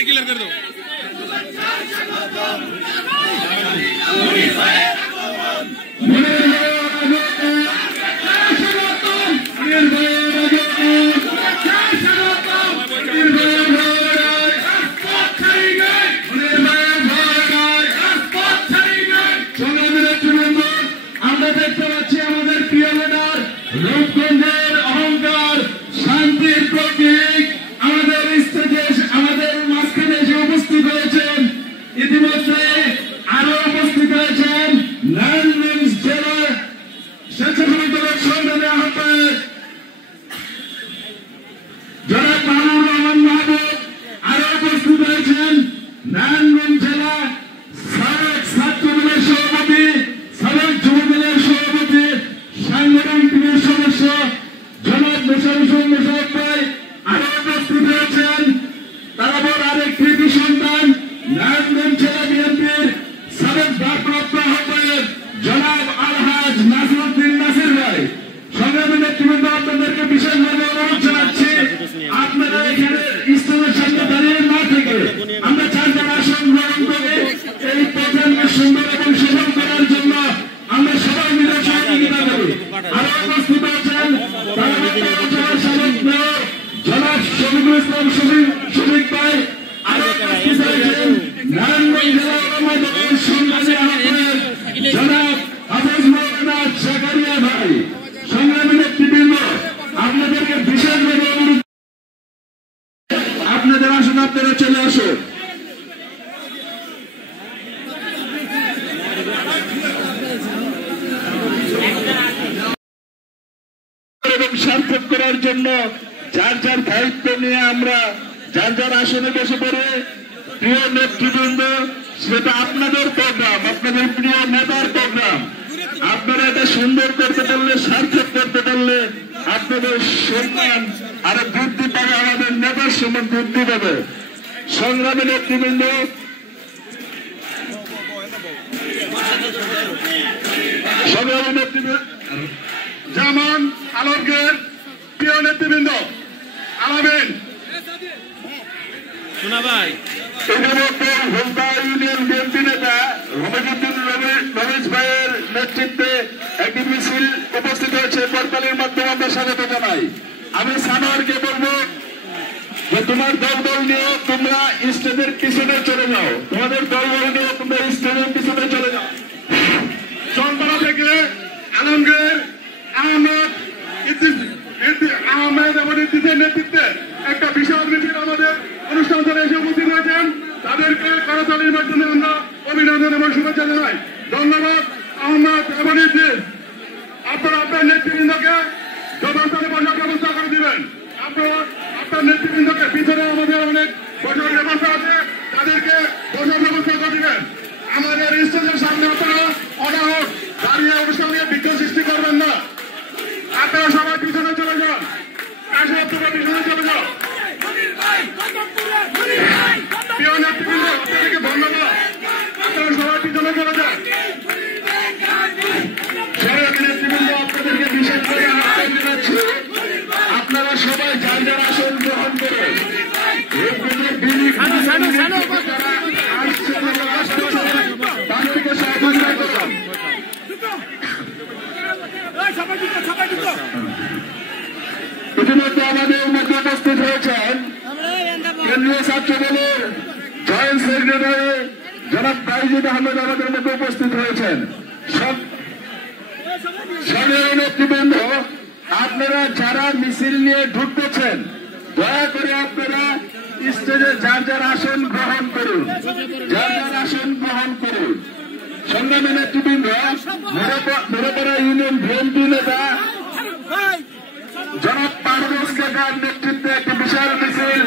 ভাই ক্লিয়ার করে দাও। আমরা দেখতে পাচ্ছি আমাদের প্রিয় লিডার রূপগঞ্জের অহংকার শান্তির প্রতীক আমাদের স্টেজে আমাদের মাঝখানে এসে উপস্থিত হয়েছেন। ইতিমধ্যে আরো উপস্থিত হয়েছেন নারায়ণগঞ্জ জেলা স্বেচ্ছাসেবী দলের সংগ্রামী আহ্বায়ক জনাব মাহবুব রহমান মাহবুব, আরো উপস্থিত হয়েছেন নারায়ণগঞ্জ জেলা সাবেক ছাত্রদলের সভাপতি, সাবেক যুবদলের সভাপতি, সাংগঠনিক টিমের সদস্য জনাব মোশাররফ ভাই, আরো উপস্থিত হয়েছেন তারপর আরেক কৃতি সন্তান নারায়ণগঞ্জ জেলা বিএনপির সাবেক ভারপ্রাপ্ত আহ্বায়ক জনাব আলহাজ নাসিরউদ্দিন নাসির ভাই। সংগ্রামী নেতৃবৃন্দ, আপনাদেরকে বিশেষভাবে অনুরোধ জানাচ্ছি আপনারা এখানে স্টেজের সামনে দাঁড়িয়ে না থেকে আমরা চারজন আসন গ্রহণ করে এই প্রোগ্রামকে সুন্দর এবং সফল করার জন্য আমরা সবাই মিলে সহযোগিতা করি। আরো উপস্থিত আছেন সাবেক মেয়র জনাব শফিকুল ইসলাম শফিক ভাই, আরো উপস্থিত আছেন নারায়ণগঞ্জ জেলা সংগ্রামী আহ্বায়ক জনাব হাফেজ মাওলানা জাকারিয়া ভাই। সংগ্রামী নেতৃবৃন্দ, আপনাদেরকে বিশেষভাবে অনুরোধ, আপনাদের আসুন, আপনারা চলে আসুন। এবং সার্থক করার জন্য যার যার দায়িত্ব নিয়ে আমরা যার যার আসনে বসে পড়ে প্রিয় নেতৃবৃন্দ, সেটা আপনাদের প্রোগ্রাম, আপনাদের প্রিয় নেতার প্রোগ্রাম। আপনারা এটা সুন্দর করতে পারলে, সার্থক করতে পারলে আপনাদের সম্মান আরো বৃদ্ধি পাবে, আমাদের নেতার সম্মান বৃদ্ধি পাবে। সংগ্রামী নেতৃবৃন্দ, সংগ্রামী নেতৃবৃন্দ, জামান আলমগীর, প্রিয় নেতৃবৃন্দ আলামিন শোনা ভাই, ইতিমধ্যে হুলদা ইউনিয়ন বিএনপি নেতা রমেশউদ্দিন রমেশ ভাইয়ের নেতৃত্বে একটি মিছিল উপস্থিত হয়েছে। করতালির মাধ্যমে আমরা স্বাগত জানাই। আমি সানোয়ারকে বলবো যে তোমার দল নিয়ে তোমরা স্টেজের পিছনে চলে যাও, তোমাদের দল নিয়ে তোমরা স্টেজের পিছনে চলে যাও। চন্দনা থেকে আলমগীর আহমেদ এবং ইদ্রিসের নেতৃত্বে একটা বিশাল মিছিল আমাদের অনুষ্ঠান স্থলে এসে উপস্থিত হয়েছেন। তাদেরকে করতালির মাধ্যমে আমরা অভিনন্দন এবং শুভেচ্ছা জানাই। ধন্যবাদ আহমেদ এবং ইদ্রিস। আপনারা আপনার নেতৃবৃন্দকে যথাস্থানে বসার ব্যবস্থা করে দিবেন। আপনারা আপনার নেতৃবৃন্দকে, পিছনে আমাদের অনেক বসার ব্যবস্থা আছে, তাদেরকে বসার ব্যবস্থা করে দিবেন। আমাদের স্টেজের সামনে আপনারা অনাহত দাঁড়িয়ে অনুষ্ঠানে বিঘ্ন সৃষ্টি করবেন না। আপনারা সবাই পিছনে চলে যান, পিছনে চলে যান। প্রিয় নেতৃবৃন্দ, আপনাদেরকে ধন্যবাদ। আপনারা সবাই পিছনে চলে যান। নেতৃবৃন্দ, আপনাদেরকে বিশেষ করে আহ্বান জানাচ্ছি, আপনারা সবাই যার যার আসন গ্রহণ করুন। তাদেরকে সহযোগিতা করুন। ইতিমধ্যে আমাদের মধ্যে উপস্থিত হয়েছেন কেন্দ্রীয় ছাত্র দলের জয়েন্ট সেক্রেটারি জনাব বাইজিদ আহমেদ, আমাদের মধ্যে উপস্থিত হয়েছেন। সংগ্রামী নেতৃবৃন্দ, আপনারা যারা মিছিল নিয়ে ঢুকতেছেন, দয়া করে আপনারা স্টেজে যার যার আসন গ্রহণ করুন, যার যার আসন গ্রহণ করুন। সংগ্রামী নেতৃবৃন্দ, মুরাপাড়া ইউনিয়ন বিএনপি নেতা জনাব পারভেজ কাকার নেতৃত্বে একটি বিশাল মিছিল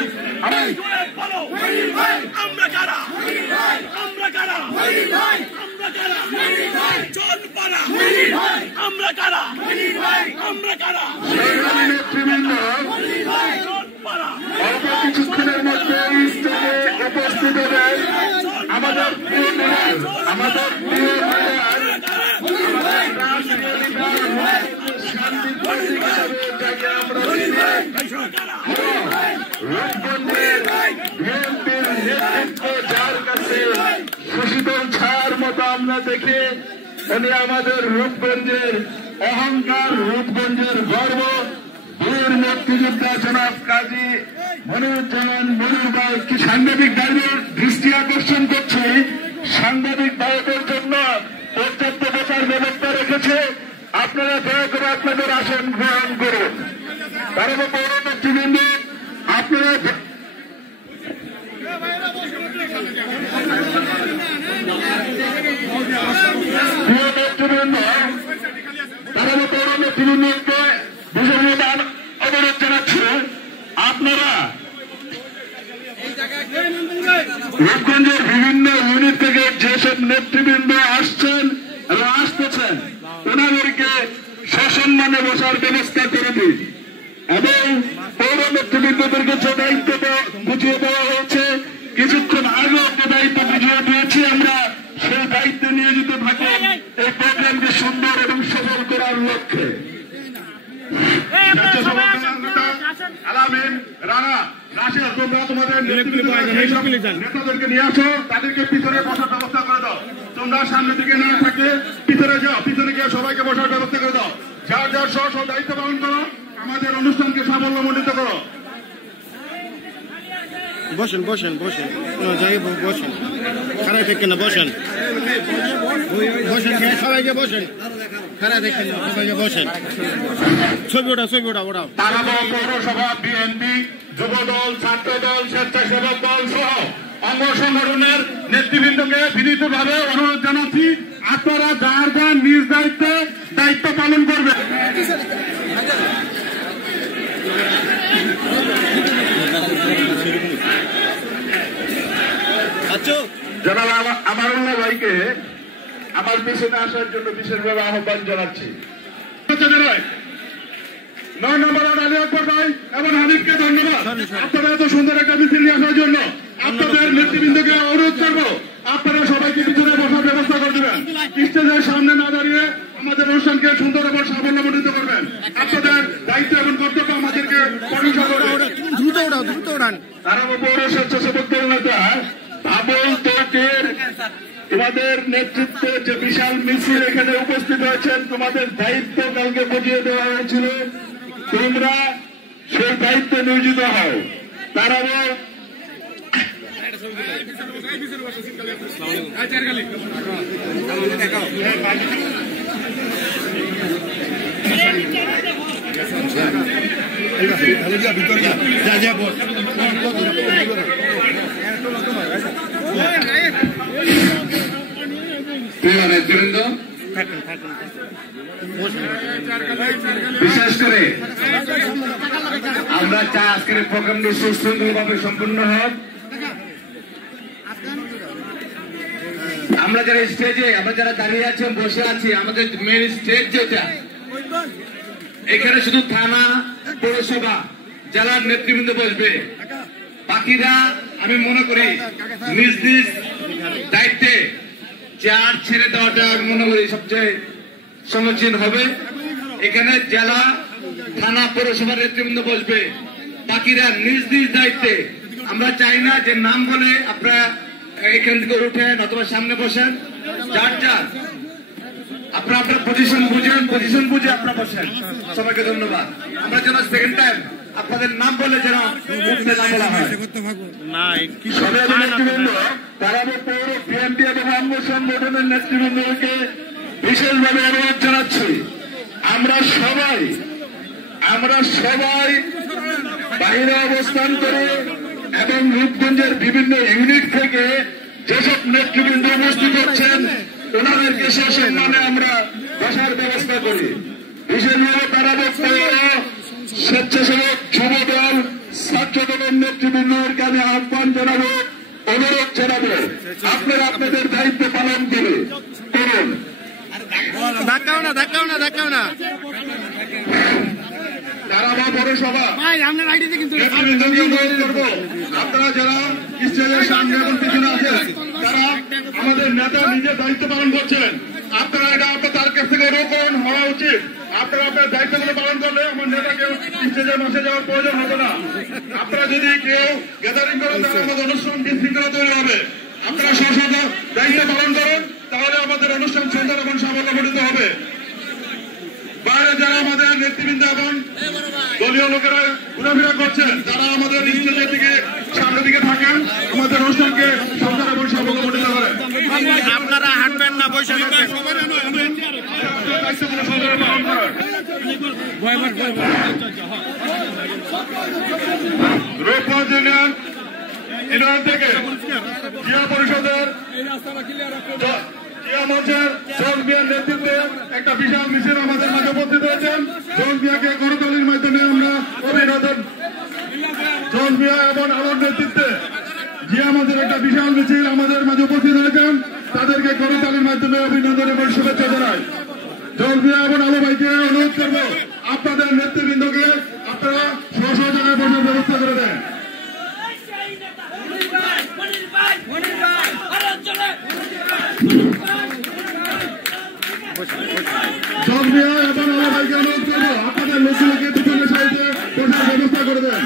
নেতৃবৃন্দ অল্প কিছুক্ষণের মধ্যে স্টেজে উপস্থিত হবেন। আমাদের প্রিয় রূপগঞ্জের বিএনপির নেতৃত্ব যার কাছে সুশীতল ছায়ার মতো আমরা দেখি, উনি আমাদের রূপগঞ্জের অহংকার, রূপগঞ্জের গর্ব, বীর মুক্তিযোদ্ধা জনাব কাজী মনিরুজ্জামান মনির ভাই। কি সাংবাদিক ভাইদের দৃষ্টি আকর্ষণ করছে, সাংবাদিক ভাইদের জন্য পর্যাপ্ত বসার ব্যবস্থা রেখেছে, আপনারা দয়া করে আপনাদের আসন গ্রহণ করুন। তারা পৌর নেতৃবৃন্দ আপনারা প্রিয় নেতৃবৃন্দ, তারা পৌর নেতৃবৃন্দকে বিশেষ অনুরোধ জানাচ্ছি, আপনারা রূপগঞ্জের বিভিন্ন ইউনিট থেকে যেসব নেতৃবৃন্দ আসছেন এবং আসতেছেন ওনাদেরকে সসম্মানে বসার ব্যবস্থা করে দিন এবং পৌর নেতৃবৃন্দদেরকে যে দায়িত্ব বুঝিয়ে দেওয়া হয়েছে, কিছুক্ষণ আগে একটা দায়িত্ব বুঝিয়ে দিয়েছি, আমরা সেই দায়িত্বে নিয়োজিত থাকি এই প্রোগ্রামকে সুন্দর এবং সফল করার লক্ষ্যে। আলামিন, রানা, রাশিদ, তোমরা তোমাদের নেতাদেরকে নিয়ে আসো, তাদেরকে পিছনে বসার ব্যবস্থা করে দাও। তোমরা সামনের দিকে না থাকে পিছনে যাও, পিছনে গিয়ে সবাইকে বসার ব্যবস্থা করে দাও। যার যার স্ব স্ব দায়িত্ব পালন করো, আমাদের অনুষ্ঠানকে সাফল্যমণ্ডিত করো। বসেন বসেন বসেন, যাই বসেন, খারাপ দেখেন না, বসেন বসেন, সবাইকে বসেন, খারাপ দেখেন না, সবাইকে বসেন। ছবি ওটা ওটা তারাবাগ পৌরসভা, বিএনপি, যুবদল, ছাত্রদল, স্বেচ্ছাসেবক দল সহ অঙ্গ সংগঠনের নেতৃবৃন্দকে বিনীতভাবে অনুরোধ জানাচ্ছি, আপনারা যার যার নিজ দায়িত্ব পালন করবেন। জনাব আমারুল্লাহ ভাইকে আমার পিছনে আসার জন্য বিশেষভাবে আহ্বান জানাচ্ছি। 9 নম্বর আলী আকবর ভাই এবং হানিফকে ধন্যবাদ, আপনারা এত সুন্দর একটা মিছিল নিয়ে আসার জন্য। আপনাদের নেতৃবৃন্দকে অনুরোধ করবো, আপনারা সবাইকে পিছনে বসার ব্যবস্থা করে দেবেন, স্টেজের সামনে না দাঁড়িয়ে আমাদের অনুষ্ঠানকে সুন্দর এবং সাফল্যমণ্ডিত করবেন। আপনাদের দায়িত্ব এবং কর্তব্য আমাদেরকে প্রশংসা করবেন। তারা পৌর স্বেচ্ছাসেবক দল নেতা আবুল তৌকির, তোমাদের নেতৃত্বে যে বিশাল মিছিল এখানে উপস্থিত হয়েছেন, তোমাদের দায়িত্ব কালকে বুঝিয়ে দেওয়া হয়েছিল, তোমরা সেই দায়িত্বে নিয়োজিত হও। তারাও নেতৃবৃন্দ, বিশেষ করে আমরা চাই আজকের প্রোগ্রামটি সুশৃঙ্খলভাবে সম্পূর্ণ হোক। আমরা যারা স্টেজে, আমরা যারা দাঁড়িয়ে আছি, বসে আছি, আমাদের মেন স্টেজ যেটা, এখানে শুধু থানা, পৌরসভা, জেলার নেতৃবৃন্দ বসবে। বাকিরা আমি মনে করি নিজ নিজ দায়িত্বে চেয়ার ছেড়ে দেওয়াটা আমি মনে করি সবচেয়ে সমীচীন হবে। এখানে জেলা, থানা, পৌরসভার নেতৃবৃন্দ বসবে, বাকিরা নিজ নিজ দায়িত্বে। আমরা চাই না যে নাম বলে আপনারা এখান থেকে উঠেন অথবা সামনে বসেন, যার যার আপনারা আপনার পজিশন বুঝে আপনারা বসেন। সবাইকে ধন্যবাদ। আমরা যেন সেকেন্ড টাইম আপনাদের নাম বলে যেন উঠতে না বলা হয়। নেতৃবৃন্দ, তারা পৌর বিএনপি এবং অঙ্গ সংগঠনের নেতৃবৃন্দকে বিশেষভাবে অনুরোধ জানাচ্ছি, আমরা সবাই বাইরে অবস্থান করে এবং রূপগঞ্জের বিভিন্ন ইউনিট থেকে যেসব নেতৃবৃন্দ উপস্থিত হচ্ছেন ওনাদেরকে সসম্মানে আমরা বসার ব্যবস্থা করি। বিশেষভাবে তারা স্বেচ্ছাসেবক, যুবদল, ছাত্রদলের নেতৃবৃন্দকে আমি আহ্বান জানাবো, অনুরোধ জানাবো, আপনারা আপনাদের দায়িত্ব পালন করুন। তারাবাগ পৌরসভা করবো, আপনারা যারা স্টেজের সামনে এবং পিছনে আছেন, তারা আমাদের নেতা নিজের দায়িত্ব পালন করছেন, আপনারা এটা তার কাছ থেকে অনুকরণ হওয়া উচিত। আপনারা আপনার দায়িত্বগুলো পালন করলে আমার নেতাকে স্টেজের মাসে যাওয়ার প্রয়োজন হবে না। আপনারা যদি কেউ গ্যাদারিং করেন তাহলে আমাদের অনুষ্ঠান বিশৃঙ্খলা তৈরি হবে। আপনারা স্ব দায়িত্ব পালন করেন, তাহলে আমাদের অনুষ্ঠান সুন্দর এবং সাফল্যমণ্ডিত হবে। বাইরে যারা আমাদের নেতৃবৃন্দ এবং দলীয় লোকেরা ঘোরাফেরা করছেন, তারা আমাদের স্টেজের দিকে সামনের দিকে থাকেন, আমাদের অনুষ্ঠানকে সুন্দর এবং সাফল্যমণ্ডিত করেন। আপনারা হাঁটবেন না, বসে থাকবেন। রূপগঞ্জ ইউনিয়ন থেকে জিয়া পরিষদের জিয়া মঞ্চের জল মিয়ার নেতৃত্বে একটা বিশাল মিছিল আমাদের মাঝে উপস্থিত হয়েছেন। জল মিয়াকে করতালির মাধ্যমে আমরা অভিনন্দন। জল মিয়া এবং আমার নেতৃত্বে জিয়া মঞ্চের একটা বিশাল মিছিল আমাদের মাঝে উপস্থিত হয়েছেন, তাদেরকে করতালির মাধ্যমে অভিনন্দন এবং শুভেচ্ছা জানাই। জল মিয়া এবং আলো ভাইকে অনুরোধ করবো, আপনাদের নেতৃবৃন্দকে আপনারা স্ব জায়গায় বসার ব্যবস্থা করে দেন। জল মিয়া এবং আলো ভাইকে অনুরোধ করবো, আপনাদের লোকগুলোকে পিছনের সাইডে বসার ব্যবস্থা করে দেন।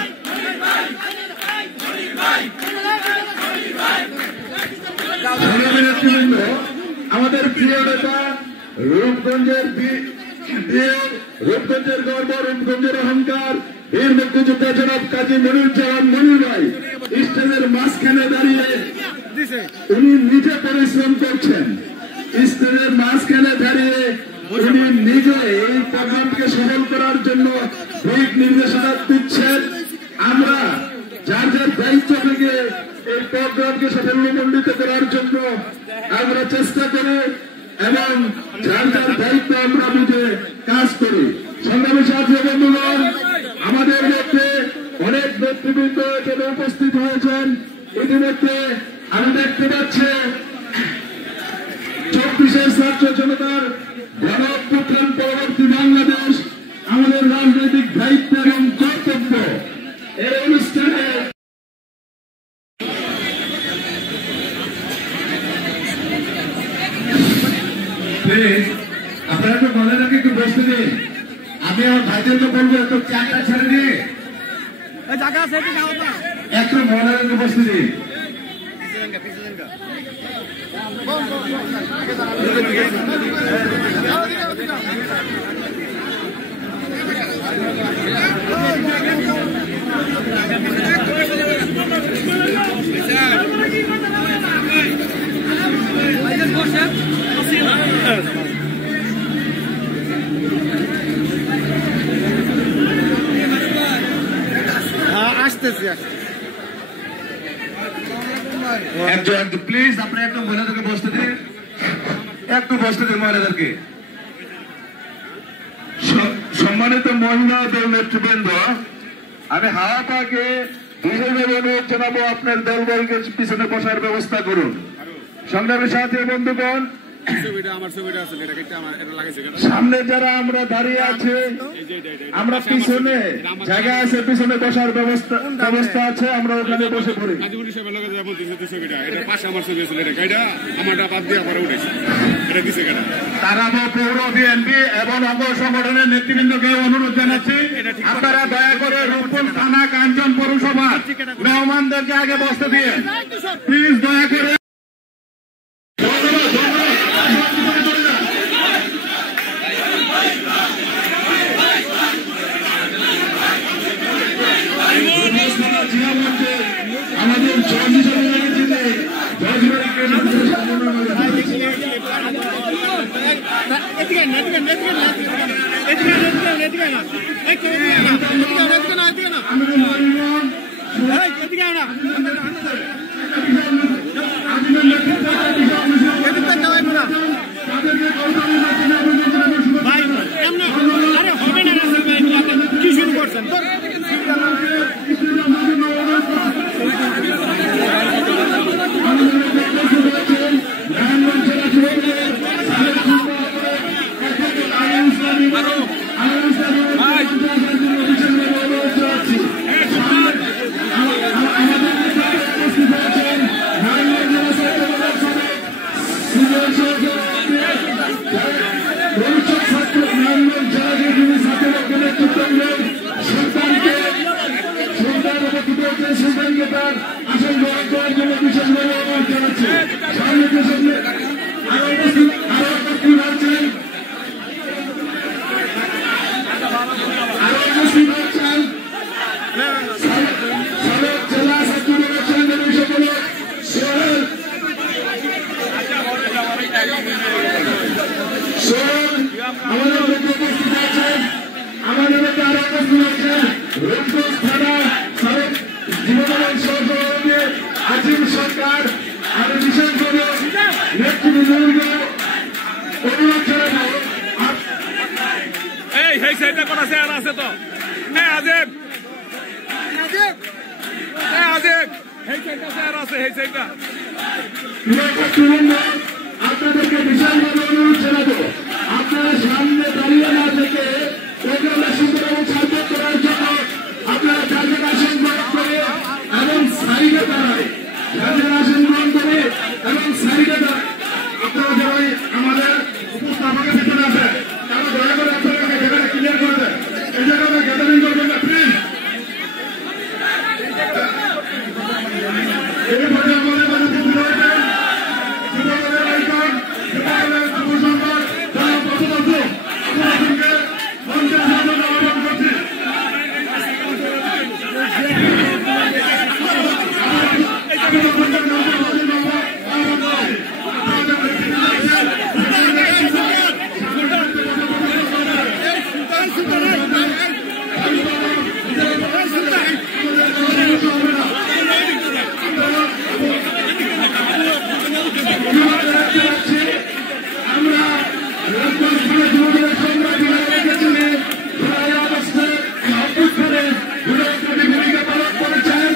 নেতৃবৃন্দ, আমাদের প্রিয় নেতা রূপগঞ্জের গর্ব, রূপগঞ্জের অহংকার, বীর মুক্তিযোদ্ধা জনাব কাজী মনিরুজ্জামান মনির ভাই স্টেজের মাঝখানে দাঁড়িয়ে উনি নিজে পরিশ্রম করছেন। স্টেজের মাঝখানে দাঁড়িয়ে উনি নিজে এই প্রোগ্রামকে সফল করার জন্য দিক নির্দেশনা দিচ্ছেন। আমরা যার যার দায়িত্ব থেকে এই প্রোগ্রামকে সাফল্যমণ্ডিত করার জন্য আমরা চেষ্টা করি এবং যার যার দায়িত্ব আমরা বুঝে কাজ করি। সংগ্রামী সাথী বন্ধুগণ, আমাদের মধ্যে অনেক নেতৃবৃন্দ এখানে উপস্থিত হয়েছেন। ইতিমধ্যে আমি দেখতে পাচ্ছি 24 ছাত্র জনতার গণঅভ্যুত্থান পরবর্তী বাংলাদেশ আমাদের রাজনৈতিক দায়িত্ব এবং কর্তব্য এই অনুষ্ঠানে আপনারা একটু মনে রাখি, একটু বসতে দিন। আমি আমার ভাইদেরকে বলবো একটু চেয়ারটা ছেড়ে দিয়ে একটু মনে রাখি, বসতে দিন। প্লিজ আপনি একটু মহিলাদেরকে বসতে দিন, একটু বসতে দিন মহিলাদেরকে। সম্মানিত মহিলা দল নেতৃবৃন্দ, আমি হাওয়া পাকে বিশেষভাবে অনুরোধ জানাবো, আপনার দলবলকে পিছনে বসার ব্যবস্থা করুন। সংগ্রামী সাথী বন্ধুগণ, সামনে যারা আমরা দাঁড়িয়ে আছে, আমরা পিছনে জায়গা আছে, পিছনে বসার ব্যবস্থা আছে, আমরা ওখানে বসে পড়ি। তারা পৌর বিএনপি এবং অঙ্গ সংগঠনের নেতৃবৃন্দকে অনুরোধ জানাচ্ছি, আপনারা দয়া করে রূপপুর থানা কাঞ্চন পৌরসভা মেহমানদেরকে আগে বসতে দিয়ে প্লিজ দয়া করে। আমাদের কি শুরু করছেন? জন্য বিশেষভাবে অনুরোধ জানাচ্ছি। সামনে আরো উপস্থিত হচ্ছেন সাবেক জেলা ছাত্র সংগঠনের সম্পাদক সোহেল আমাদের মধ্যে উপস্থিত আছেন। আমাদের মধ্যে আরো উপস্থিত আছেন রূপগঞ্জ থানা সাবেক যুবদলের সহসভাপতি আজিম সরকার। আর বিশেষভাবে নেতৃবৃন্দ অনুরোধ জানাবো এই সাইডটা করা স্যার আছে তো আজিম এই সাইডটা স্যার আছে এই সাইডটা আপনাদেরকে বিশালভাবে অনুরোধ জানাবো আপনারা সামনে দাঁড়িয়ে না থেকে প্রোগ্রামে সুন্দর এবং সার্থক করার জন্য আপনারা যাদের আসন গ্রহণ করে এবং সাইডে দাঁড়ায় যাদের আসন গ্রহণ করে এবং সাইডে দাঁড়ায় আপনারা সবাই আমাদের উপস্থাপকের ভিতরে আছে তারা দয়া করে আপনারা জায়গাটা ক্লিয়ার করে দেন। এই জায়গাটা গ্যাদারিং করবেন না প্লিজ। এরপরে আমাদের মাঝে উপস্থিত হয়েছেন যুবদলের আইকন যুবদলের যুব সম্পদ যারা প্রথমত আপনাদেরকে মঞ্চের সামনে আহ্বান করছি। আমরা যুবদলের সম্রাট ভূমিকা পালন করেছেন।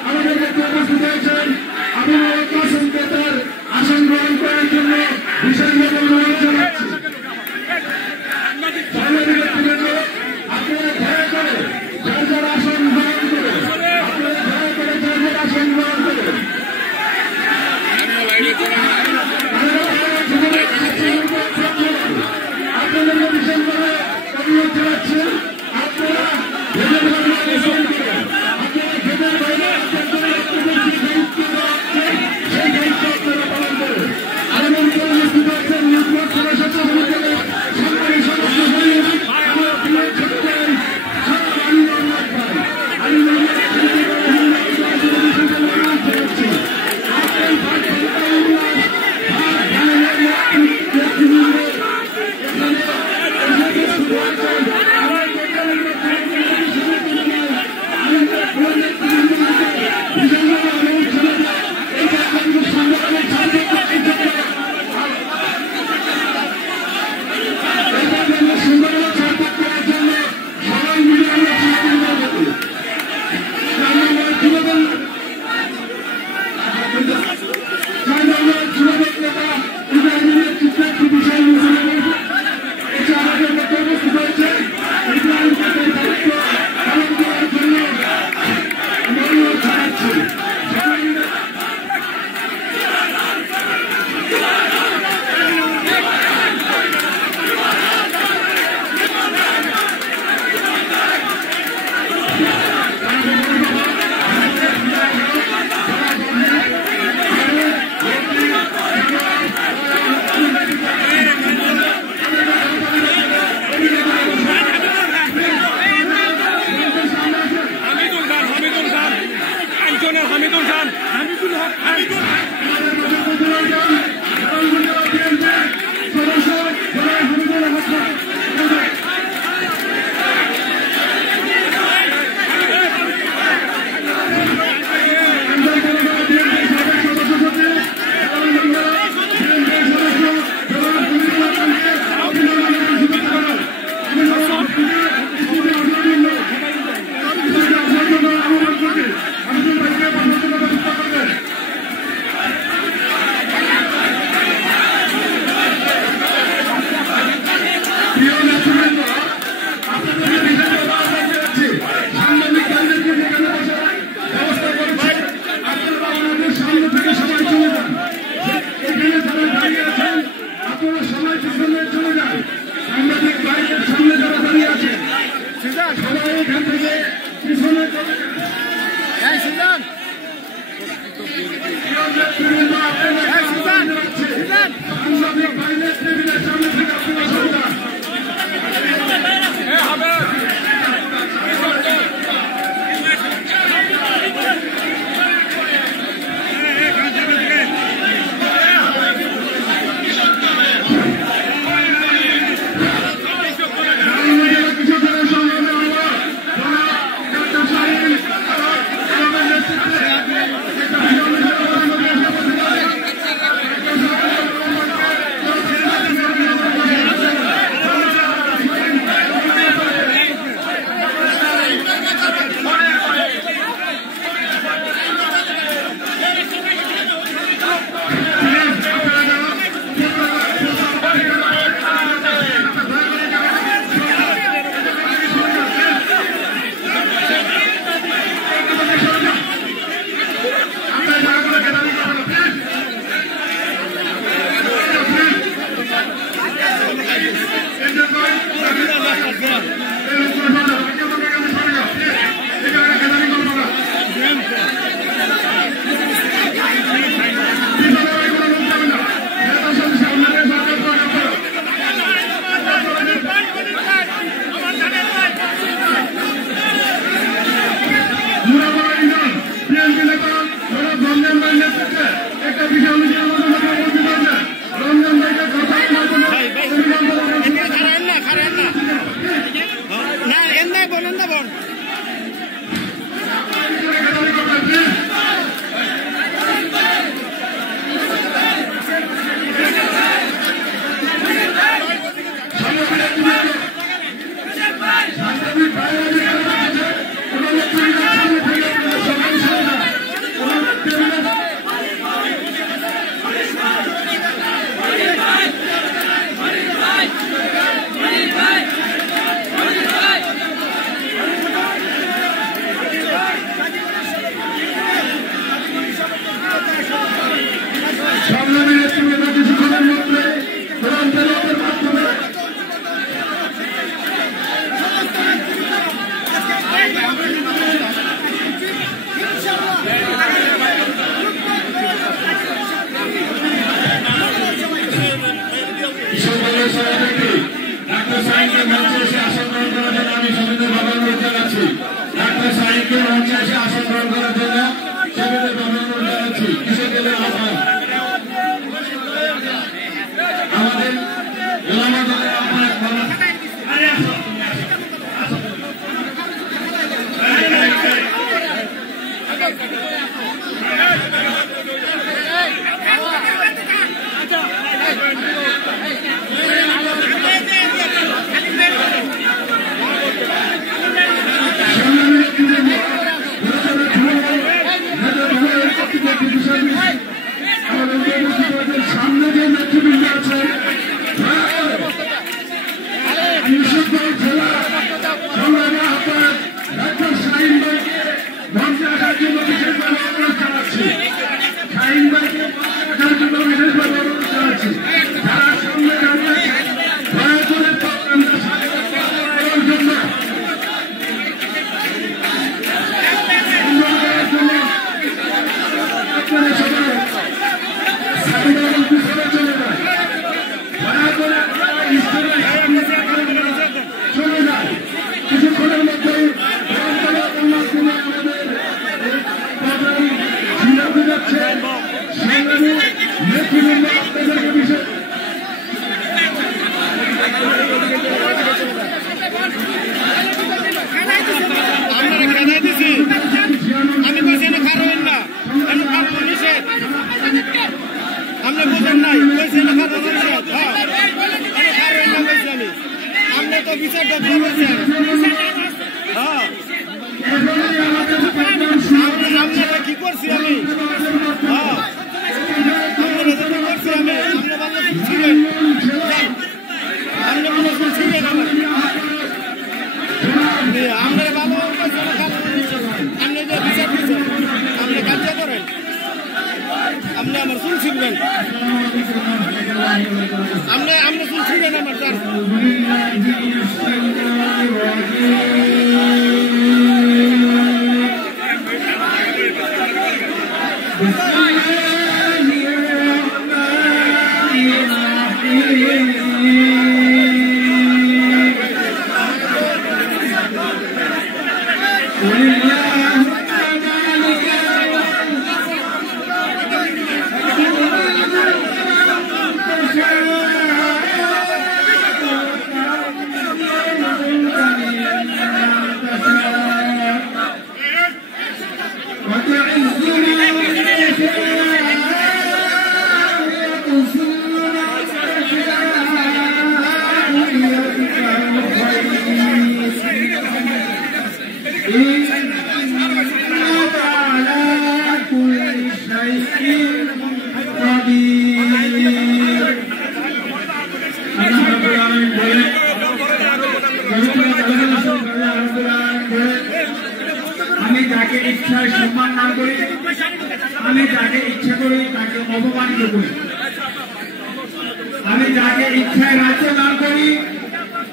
আমাদের মধ্যে উপস্থিত হয়েছেন আবুল কাসেম কেতার আসন গ্রহণ করার জন্য বিশেষভাবে অনুরোধ জানাচ্ছি। আপনারা দয়া করে যার যার আসন গ্রহণ করে আপনারা দয়া করে যার যার আসন গ্রহণ করে আপনাদের বিশেষভাবে অনুরোধ জানাচ্ছি আপনারা ভেদের বাইরে আপনারা ভেদের বাইরে দায়িত্ব দেওয়া হচ্ছে সেই দায়িত্ব আপনারা পালন করেন। আমাদের উপস্থিত আছেন নিউজ সদস্য সমিতির সরকারি সদস্য আমার প্রিয় ছোট্ট আলী মোহাম্মদ ভাই আলী মোহাম্মদ আপনার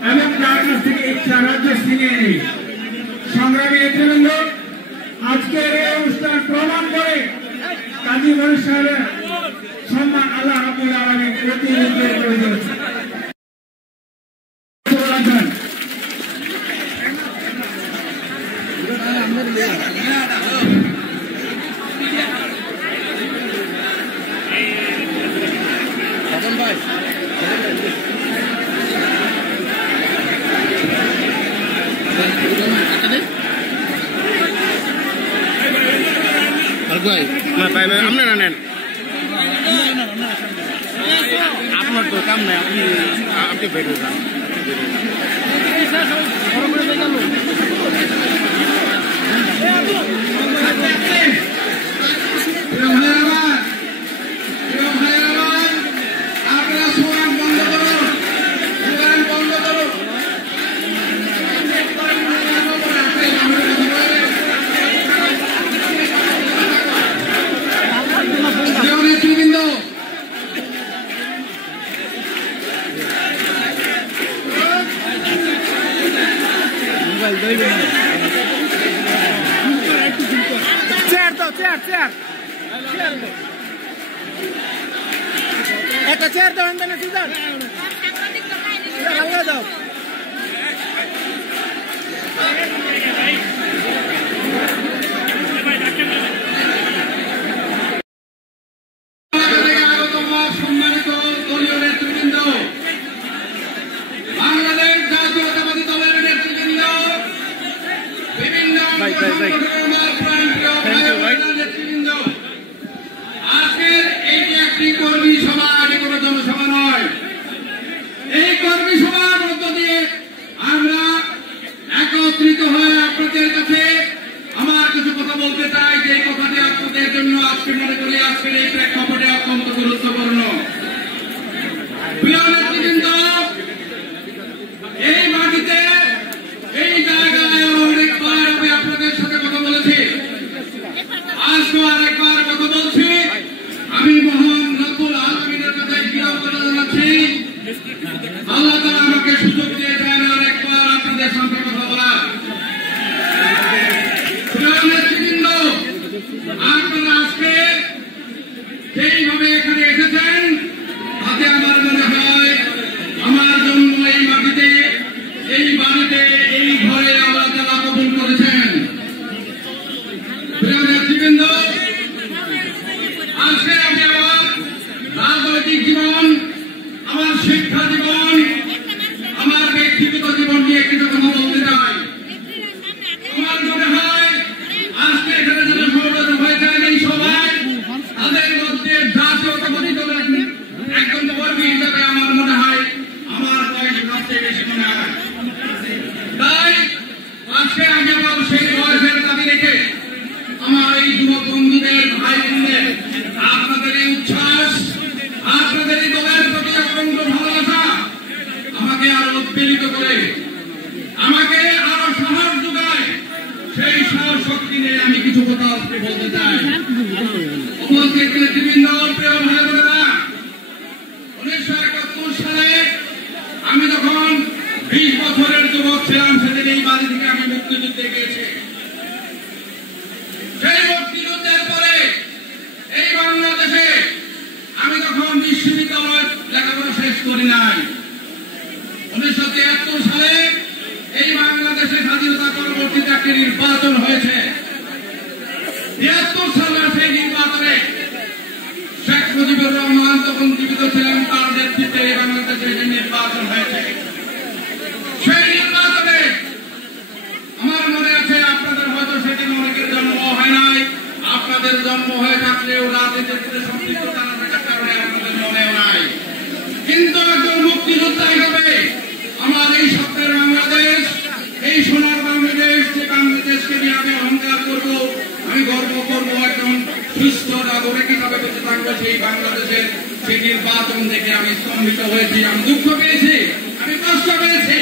এবং তার কাছ থেকে ইচ্ছা রাজ্য ছিনিয়ে নেই। সংগ্রামী নেতৃবৃন্দ, আজকের এই অনুষ্ঠান প্রমাণ করে কাজী মনির সাহেবের সম্মান আল্লাহ রাব্বুল আলামিন প্রতিনিধিত্ব করে দিয়েছেন। আপনারা নেন, আপনার তো কাম নাই, আপনি বেরো যান। একটা চেয়ার দাও, না সিজন দাও। সম্মানিত দলীয় নেতৃবৃন্দ, বাংলাদেশ জাতীয়তাবাদী দলের নেতৃবৃন্দ, বিভিন্ন নেতৃবৃন্দ, আজকের এইটি একটি কর্মী সভা, এটি কোনো জনসভা নয়। এই কর্মী সভার মধ্য দিয়ে আমরা একত্রিত হয়ে আপনাদের কাছে আমার কিছু কথা বলতে চাই, যে কথাটি আপনাদের জন্য আজকে মনে করি আজকের এই প্রেক্ষাপটে অত্যন্ত গুরুত্বপূর্ণ। প্রিয় নেতৃবৃন্দ, এই মাটিতে এই জায়গায় অনেকবার আমি আপনাদের সাথে কথা বলেছি, আজকে আরেকবার কথা বলছি। আমি মহান রব্বুল আলামিনের কাছে কৃতজ্ঞতা জানাচ্ছি, আল্লাহ তাআলা আমাকে সুযোগ দিয়েছেন আরেকবার আপনাদের সামনে কথা বলার। নেতৃবৃন্দ, আপনারা আজকে যেইভাবে এখানে এসেছেন, তাতে আমার মনে হয় আমার জন্ম এই মাটিতে, এই বাড়িতে, এই ঘরে আল্লাহ তাআলা কবুল করেছেন। প্রিয় নেতৃবৃন্দ, আজকে আমি আমার রাজনৈতিক জীবন, আমার শিক্ষা জীবন, আমার ব্যক্তিগত জীবন নিয়ে কিছু কথা বলতে চাই। আমার মনে হয় আজকে এখানে যারা সমবেত হয়েছেন এই সভায়, তাদের মধ্যে জাতীয়তাবাদী দলের একজন কর্মী হিসেবে আমার মনে হয় আমার বয়স সবচেয়ে বেশি মনে হয়। তাই আজকে আমি আমার সেই বয়সের দাবি রেখে আমার এই যুবক বন্ধুদের, ভাই বোনদের, আপনাদের এই উচ্ছ্বাস, আপনাদের এই দলের প্রতি অত্যন্ত ভালোবাসা আমাকে আরো উদ্বেলিত করে, আমাকে আরো সাহস যোগায়। সেই সাহস শক্তি নিয়ে আমি কিছু কথা আজকে বলতে চাই। উপস্থিত নেতৃবৃন্দ, প্রিয় ভাই বোনেরা, 1971 সালে আমি যখন 20 বছরের যুবক ছিলাম, সেদিন এই বাড়ি থেকে আমি মুক্তিযুদ্ধে গিয়েছি। সেই মুক্তিযুদ্ধের পরে এই বাংলাদেশে আমি তখন বিশ্ববিদ্যালয় লেখাপড়া শেষ করি নাই। 1973 সালে এই বাংলাদেশে স্বাধীনতা পরবর্তীতে একটি নির্বাচন হয়েছে। 73 সালের সেই নির্বাচনে শেখ মুজিবুর রহমান তখন জীবিত ছিলেন, তার নেতৃত্বে এই বাংলাদেশে যে নির্বাচন হয়েছে, সেই নির্বাচনে আমার মনে আছে, আপনাদের হয়তো সেদিন অনেকের জন্ম হয় নাই, আপনাদের জন্ম হয়ে থাকলেও রাজনীতিতে সম্পৃক্ততা না থাকার কারণে আপনাদের মনেও নাই। কিন্তু একজন মুক্তিযোদ্ধা হিসেবে আমার এই স্বপ্নের বাংলাদেশ, এই সোনার বাংলাদেশ, যে বাংলাদেশকে নিয়ে আমি অহংকার করব, আমি গর্ব করব, একজন সুস্থ নাগরিক হিসাবে বেঁচে থাকবো সেই বাংলাদেশের সেই নির্বাচন দেখে আমি স্তম্ভিত হয়েছি, আমি দুঃখ পেয়েছি, আমি কষ্ট পেয়েছি।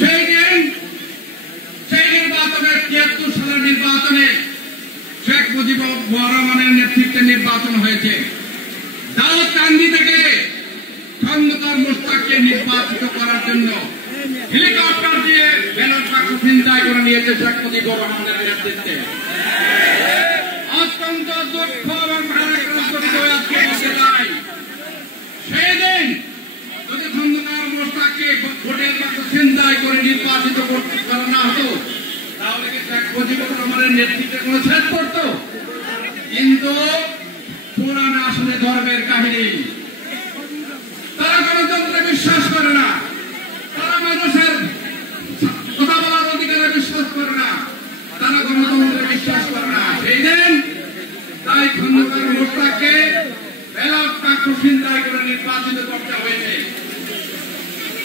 সেই দিন সেই নির্বাচনে 73 সালের নির্বাচনে শেখ মুজিবুর রহমানের নেতৃত্বে নির্বাচন হয়েছে। দাউদকান্দি থেকে খন্দকার মোশতাককে নির্বাচিত করার জন্য করে নিয়েছে শেখ মুজিবুর রহমানের নেতৃত্বে। অত্যন্ত দুঃখ এবং সেই দিন যদি খন্দকার মোশতাককে ভোটের বাক্স ছিনতাই করে নির্বাচিত করা না হতো তাহলে কি শেখ মুজিবুর রহমানের নেতৃত্বে কোনো ছেদ পড়তো? কিন্তু পুরানা আসলে ধর্মের কাহিনী। তারা গণতন্ত্রে বিশ্বাস করে না, তারা মানুষের কথা বলার অধিকারে বিশ্বাস করে না, তারা গণতন্ত্রে বিশ্বাস করে না। সেই দিন তাই খন্দকার মোশতাককে ব্যালট বাক্স ছিনতাই করে নির্বাচিত করতে হয়েছে।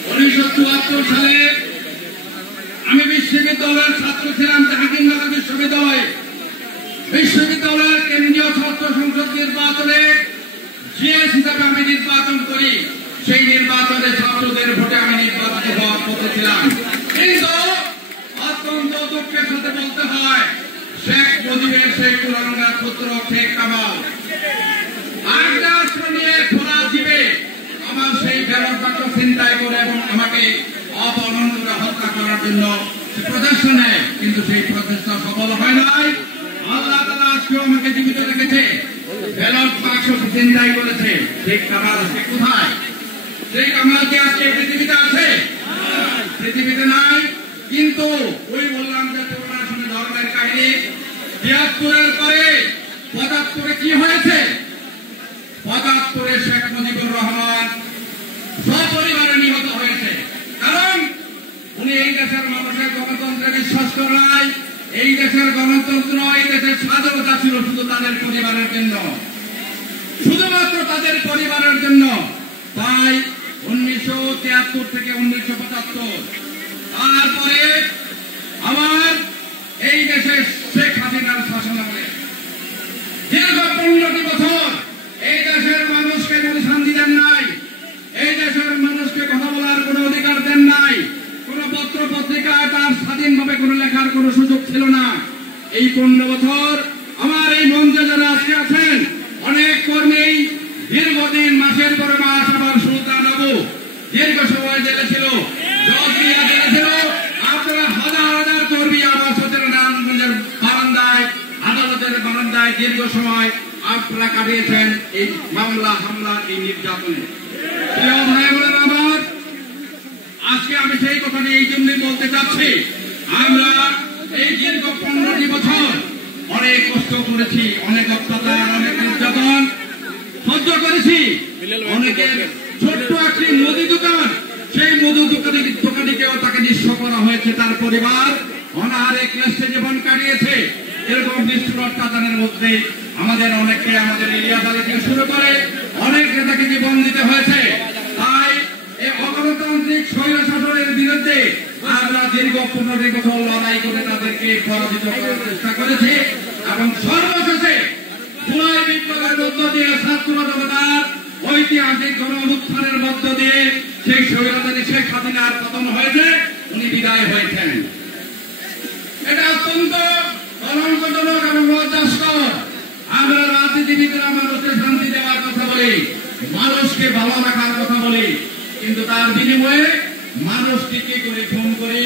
1974 সালে আমি বিশ্ববিদ্যালয়ের ছাত্র ছিলাম, জাহাঙ্গীরনগর বিশ্ববিদ্যালয়ে। বিশ্ববিদ্যালয়ের কেন্দ্রীয় ছাত্র সংসদ নির্বাচনে জিএস হিসাবে আমি নির্বাচন করি। সেই নির্বাচনে ছাত্রদের ভোটে আমি নির্বাচিত হওয়ার পথে ছিলাম। কিন্তু অত্যন্ত দুঃখের সাথে বলতে হয়, শেখ মুজিবের সেই কুলাঙ্গার পুত্র শেখ কামাল আগ্রাসন নিয়ে খোলা জীবে আমার সেই ব্যালট বাক্স ছিনতাই করে এবং আমাকে অপহরণ করে হত্যা করার জন্য প্রচেষ্টা নেয়। কিন্তু সেই প্রচেষ্টা সফল হয় নাই। আল্লাহ তাআলা আজকেও আমাকে জীবিত রেখেছে। ব্যালট বাক্স ছিনতাই করেছে শেখ কামাল কোথায়? শেখ কামাল কি আজকে পৃথিবীতে আছে? পৃথিবীতে নাই। কিন্তু ওই বললাম যে পুরানা ধর্মের কাহিনী। ৭২-এর পরে ৭৫-এ কি হয়েছে? ৭৫-এ শেখ মুজিবুর রহমান সপরিবারে নিহত হয়েছে। কারণ উনি এই দেশের মানুষের গণতন্ত্রে বিশ্বাস করে নাই। এই দেশের গণতন্ত্র, এই দেশের স্বাধীনতা ছিল শুধু তাদের পরিবারের জন্য, শুধুমাত্র তাদের পরিবারের জন্য। তাই 1973 থেকে 1975 তারপরে আমার এই দেশে শেখ হাসিনার শাসনামলে দীর্ঘ 15টি বছর এই দেশের মানুষকে কোনো শান্তি দেন নাই, এই দেশের মানুষকে কথা বলার কোনো অধিকার দেন নাই, কোন পত্র পত্রিকায় তার স্বাধীনভাবে কোনো লেখার কোনো সুযোগ ছিল না। এই 15 বছর আমার এই মঞ্চে যারা আজকে আছেন অনেক কর্মী দীর্ঘদিন মাসের পরে মাস, আবার সুলতান আবু দীর্ঘ সময় জেলে ছিল, জজমিয়া জেলে ছিল। আপনারা হাজার হাজার কর্মী আবার সত্যনারায়ণগঞ্জের বারান্দায়, আদালতের বারান্দায় দীর্ঘ সময় আপনারা কাটিয়েছেন এই মামলা হামলা, এই নির্যাতনে। প্রিয় ভাই বোনেরা আমার, আজকে আমি সেই কথাটি এই জন্যই বলতে চাচ্ছি, আমরা এই দীর্ঘ 15টি বছর অনেক কষ্ট করেছি, অনেক অত্যাচার, অনেক নির্যাতন সহ্য করেছি। অনেকের ছোট্ট একটি মুদি দোকান, সেই মুদি দোকানিকেও তাকে নিঃস্ব করা হয়েছে। তার পরিবার অনাহারে ক্লেশে জীবন কাটিয়েছে। এরকম নিষ্ঠুর অত্যাচারের মধ্যে আমাদের অনেককে, আমাদের ইলিয়াস আলী থেকে শুরু করে অনেক নেতাকে জীবন দিতে হয়েছে। তাই এই অগণতান্ত্রিক স্বৈর শাসনের বিরুদ্ধে আমরা দীর্ঘ 15টি বছর লড়াই করে তাদেরকে পরাজিত করার চেষ্টা করেছি এবং সর্বশেষে জুলাই বিপ্লবের মধ্য দিয়ে ছাত্র জনতার ঐতিহাসিক গণ অভ্যুত্থানের মধ্য দিয়ে সেই স্বৈরাচারী শেখ হাসিনার পতন হয়েছে, উনি বিদায় হয়েছেন। এটা অত্যন্ত কলঙ্কজনক এবং লজ্জাস্কর। আমরা রাজনীতিবিদরা মানুষকে শান্তি দেওয়ার কথা বলি, মানুষকে ভালো রাখার কথা বলি, কিন্তু তার বিনিময়ে মানুষকে কি করে খুন করি,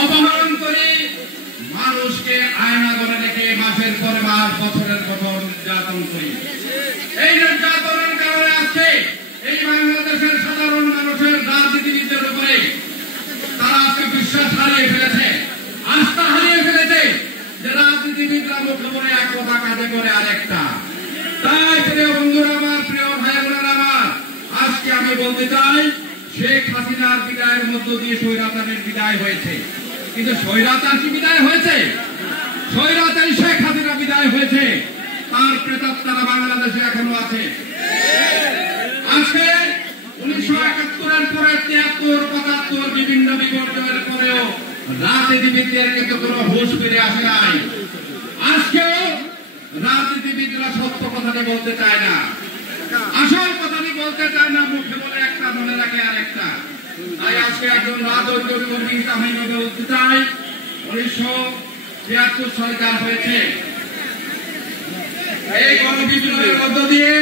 অপহরণ করি, মানুষকে আয়না করে রেখে মাসের পর মাস, বছরের পর নির্যাতন করি। এই নির্যাতনের কারণে আজকে এই বাংলাদেশের সাধারণ মানুষের রাজনীতিবিদদের উপরে তারা আজকে বিশ্বাস হারিয়ে ফেলেছে, আস্থা হারিয়ে ফেলেছে যে রাজনীতিবিদরা মুখে বলে এক কথা, কাজে করে আরেকটা। তাই প্রিয় বন্ধুরা আমার, প্রিয় ভাই বোনেরা আমার, আজকে আমি বলতে চাই শেখ হাসিনার বিদায়ের মধ্য দিয়ে স্বৈরাচারের বিদায় হয়েছে। কিন্তু স্বৈরাচার কি বিদায় হয়েছে? স্বৈরাচারী শেখ হাসিনা বিদায় হয়েছে, তার প্রেতাত্মারা বাংলাদেশে এখনো আছে। আজকে 1971-এর পরে 73, 75 বিভিন্ন বিপর্যয়ের পরেও রাজনীতিবিদদের কিন্তু কোনো হুঁশ ফিরে আসে নাই। আজকেও রাজনীতিবিদরা সত্য কথাটি বলতে চায় না, আসল কথাটি বলতে চায় না, মুখে বলে একটা, মনে রাখে আরেকটা। তাই আজকে একজন রাজনৈতিক কর্মীকে আমি বলতে চাই, 1973 সরকার হয়েছে, এই গণবিপ্লবের মধ্য দিয়ে,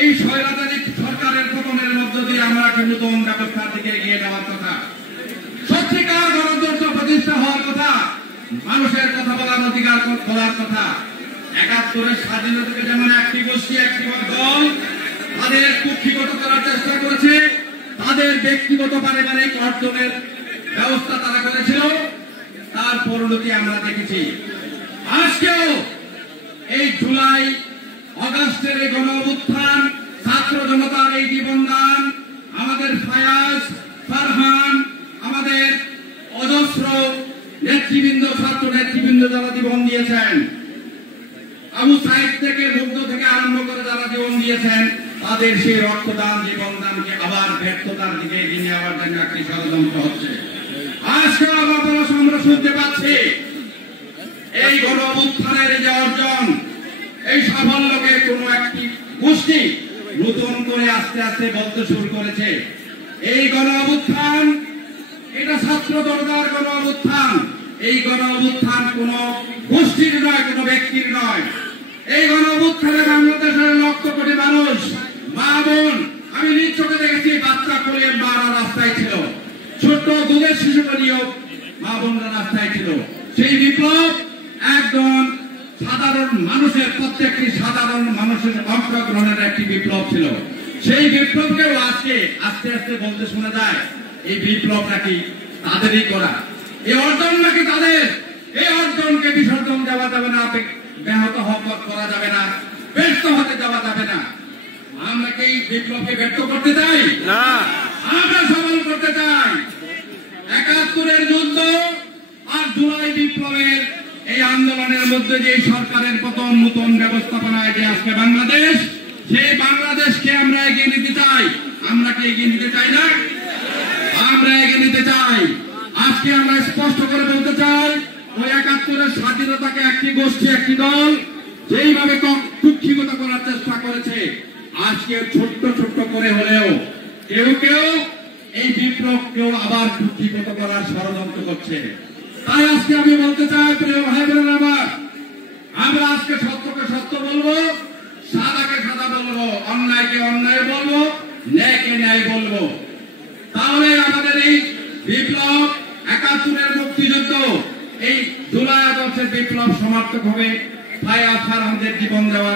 এই স্বৈরাচারী সরকারের পতনের মধ্য দিয়ে আমরা একটা নতুন ব্যবস্থার দিকে এগিয়ে যাওয়ার কথা। সত্যিকার গণতন্ত্র প্রতিষ্ঠা মানুষের কথা বলার অধিকার বলার কথা। ৭১-এর স্বাধীনতাকে যেমন একটি গোষ্ঠী একটি দল তাদের কুক্ষিগত করার চেষ্টা করেছে, তাদের ব্যক্তিগত পারিবারিক অর্জনের ব্যবস্থা তারা করেছিল, তার পরিণতি আমরা দেখেছি। আজকেও এই জুলাই আগস্টের এই গণ অভ্যুত্থান, ছাত্র জনতার এই জীবনদান, আমাদের ফায়াজ, ফারহান, আমাদের অজস্র নেতৃবৃন্দ, ছাত্র নেতৃবৃন্দ যারা জীবন দিয়েছেন, আবু সাইদ থেকে মুগ্ধ থেকে আরম্ভ করে যারা জীবন দিয়েছেন, তাদের সেই রক্তদান জীবনদানকে আবার ব্যর্থতার দিকে এগিয়ে নেওয়ার জন্য একটি ষড়যন্ত্র হচ্ছে। আজকে আমরা শুনতে পাচ্ছি এই গণ অভ্যুত্থানের যে অর্জন, এই সাফল্যকে কোনো একটি গোষ্ঠী নতুন করে আস্তে আস্তে বলতে শুরু করেছে। এই গণ অভ্যুত্থান এটা ছাত্র জনতার গণ অভ্যুত্থান। এই গণ অভ্যুত্থান কোন গোষ্ঠীর নয়, কোন ব্যক্তির নয়। এই গণ অভ্যুত্থানে বাংলাদেশের লক্ষ কোটি মানুষ, মা বোন, আমি নিজ চোখে দেখেছি বাচ্চা কোলে মারা রাস্তায় ছিল, ছোট্ট দুধের শিশুকে নিয়েও মা বোনরা রাস্তায় ছিল। সেই বিপ্লব একজন সাধারণ মানুষের, প্রত্যেকটি সাধারণ মানুষের অংশগ্রহণের একটি বিপ্লব ছিল। সেই বিপ্লবকেও আজকে আস্তে আস্তে বলতে শোনা যায় এই বিপ্লব নাকি তাদেরই করা, এই অর্জন নাকি তাদের। এই অর্জনকে বিসর্জন দেওয়া যাবে না, ব্যাহত করা যাবে না, ব্যর্থ হতে দেওয়া যাবে না। আমরা কি বিপ্লবকে ব্যর্থ করতে চাই না, আমরা সফল করতে চাই। ৭১-এর যুদ্ধ আর জুলাই বিপ্লবের এই আন্দোলনের মধ্যে যে সরকারের পতন, নতুন ব্যবস্থাপনায় যে আজকে বাংলাদেশ, সেই বাংলাদেশকে আমরা এগিয়ে নিতে চাই। আমরা কি এগিয়ে নিতে চাই না? আমরা এগিয়ে নিতে চাই। আজকে আমরা স্পষ্ট করে বলতে চাই, ওই ৭১-এর স্বাধীনতাকে একটি গোষ্ঠী একটি দল যেইভাবে কুক্ষিগত করার চেষ্টা করেছে, আজকে ছোট্ট ছোট্ট করে হলেও কেউ কেউ এই বিপ্লবকেও আবার কুক্ষিগত করার ষড়যন্ত্র করছে। তাই আজকে আমি বলতে চাই, প্রিয় ভাই বোনেরা আমার, আমরা আজকে সত্যকে সত্য বলবো, সাদাকে সাদা বলবো, অন্যায়কে অন্যায় বলবো, ন্যায়কে ন্যায় বলবো। তাহলে আমাদের এই বিপ্লব, ৭১-এর মুক্তিযুদ্ধ, এই জুলাই আগস্টের বিপ্লব সমাপ্ত হবে, ফায়াজ ফারহানদের জীবন দেওয়া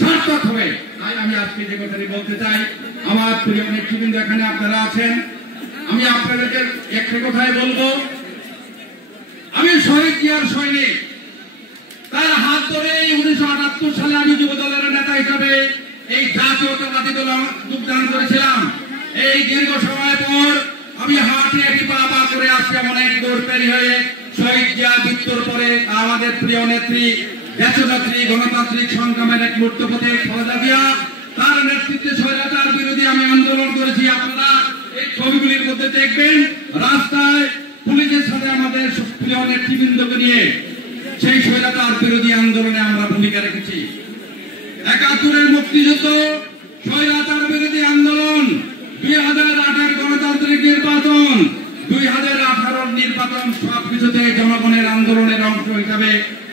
সার্থক হবে। তাই আমি আজকে যে কথাটি বলতে চাই, আমার প্রিয় নেতৃবৃন্দ এখানে আপনারা আছেন, আমি আপনাদেরকে একটা কথাই বলবো, আমি শহীদ জিয়ার সৈনিক। তার হাত ধরে ১৯৭৮ সালে আমি যুব দলের নেতা হিসাবে এই জাতীয়তাবাদী দলে যোগদান করেছিলাম। এই দীর্ঘ সময় পর আমি হাঁটি একটি পা পা করে আজকে অনেক দূর পেরি হয়ে শহীদ জিয়া মৃত্যুর পরে আমাদের প্রিয় নেত্রী, দেশনেত্রী, গণতান্ত্রিক সংগ্রামের এক মূর্তপথে খালেদা জিয়া, তার নেতৃত্বে স্বৈরাচার বিরোধী আমি আন্দোলন করেছি। আপনারা এই ছবিগুলির মধ্যে দেখবেন, রাস্তায় পুলিশের সাথে আমাদের প্রিয় নেতৃবৃন্দকে নিয়ে সেই স্বৈরাচার বিরোধী আন্দোলনে আমরা ভূমিকা রেখেছি। ৭১-এর মুক্তিযুদ্ধ, স্বৈরাচার বিরোধী আন্দোলন, ২০০৮-এর গণতান্ত্রিক নির্বাচন, ২০১৮ নির্বাচন, সবকিছুতে জনগণের আন্দোলনের অংশ হিসাবে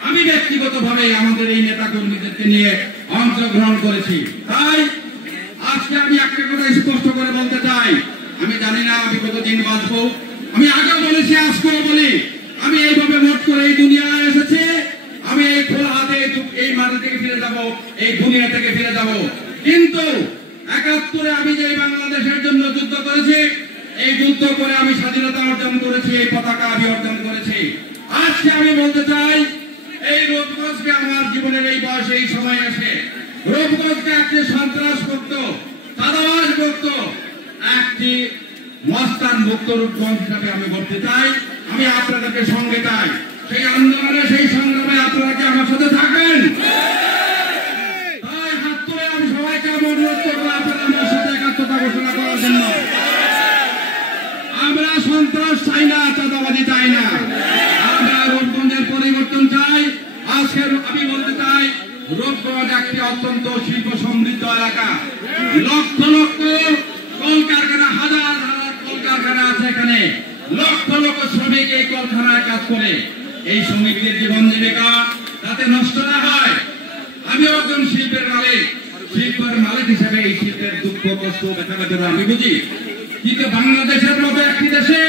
আমি ব্যক্তিগতভাবে আমাদের এই নেতা কর্মীদেরকে নিয়ে অংশগ্রহণ করেছি। তাই আজকে আমি একটা কথা স্পষ্ট করে বলতে চাই, আমি জানি না আমি কতদিন বাঁচবো, আমি আগে বলেছি আজকেও বলি, আমি এইভাবে ভোট করে এই দুনিয়ায় এসেছি, আমি এই খোলা হাতে এই মাটি থেকে ফিরে যাব, এই দুনিয়া থেকে ফিরে যাব। কিন্তু ৭১-এ আমি যে বাংলাদেশের জন্য যুদ্ধ করেছি, এই যুদ্ধ করে আমি স্বাধীনতা অর্জন করেছি, এই পতাকা আমি অর্জন করেছি। আজকে আমি বলতে চাই, এই রূপগঞ্জকে আমার জীবনের এই বয়সে এই সময় এসে রূপগঞ্জকে একটি সন্ত্রাস মুক্ত, চাঁদাবাজ মুক্ত, একটি মস্তান মুক্ত রূপগঞ্জ হিসাবে আমি বলতে চাই। আমি আপনাদেরকে সঙ্গে চাই, সেই আন্দোলনে, সেই সংগ্রামে আপনারা কি আমার সাথে থাকবেন? তাই হাত তুলে আমি সবাইকে অনুরোধ করবো, আপনারা আমার সাথে একাত্মতা ঘোষণা করার জন্য। আমরা সন্ত্রাস চাই না, চাঁদাবাজি চাই না, আমরা রূপগঞ্জের পরিবর্তন চাই। আজকে আমি বলতে চাই, রূপগঞ্জ একটি অত্যন্ত শিল্প সমৃদ্ধ এলাকা, লক্ষ লক্ষ কলকারখানা, হাজার হাজার কলকারখানা আছে এখানে, লক্ষ লক্ষ শ্রমিক এই কলকারখানায় কাজ করে। এই শ্রমিকদের জীবন জীবিকা যাতে নষ্ট না হয়, আমি একজন শিল্পের মালিক, শিল্পের মালিক হিসেবে এই শিল্পের দুঃখ কষ্ট ব্যথা আমি বুঝি। কিন্তু বাংলাদেশের মতো একটি দেশে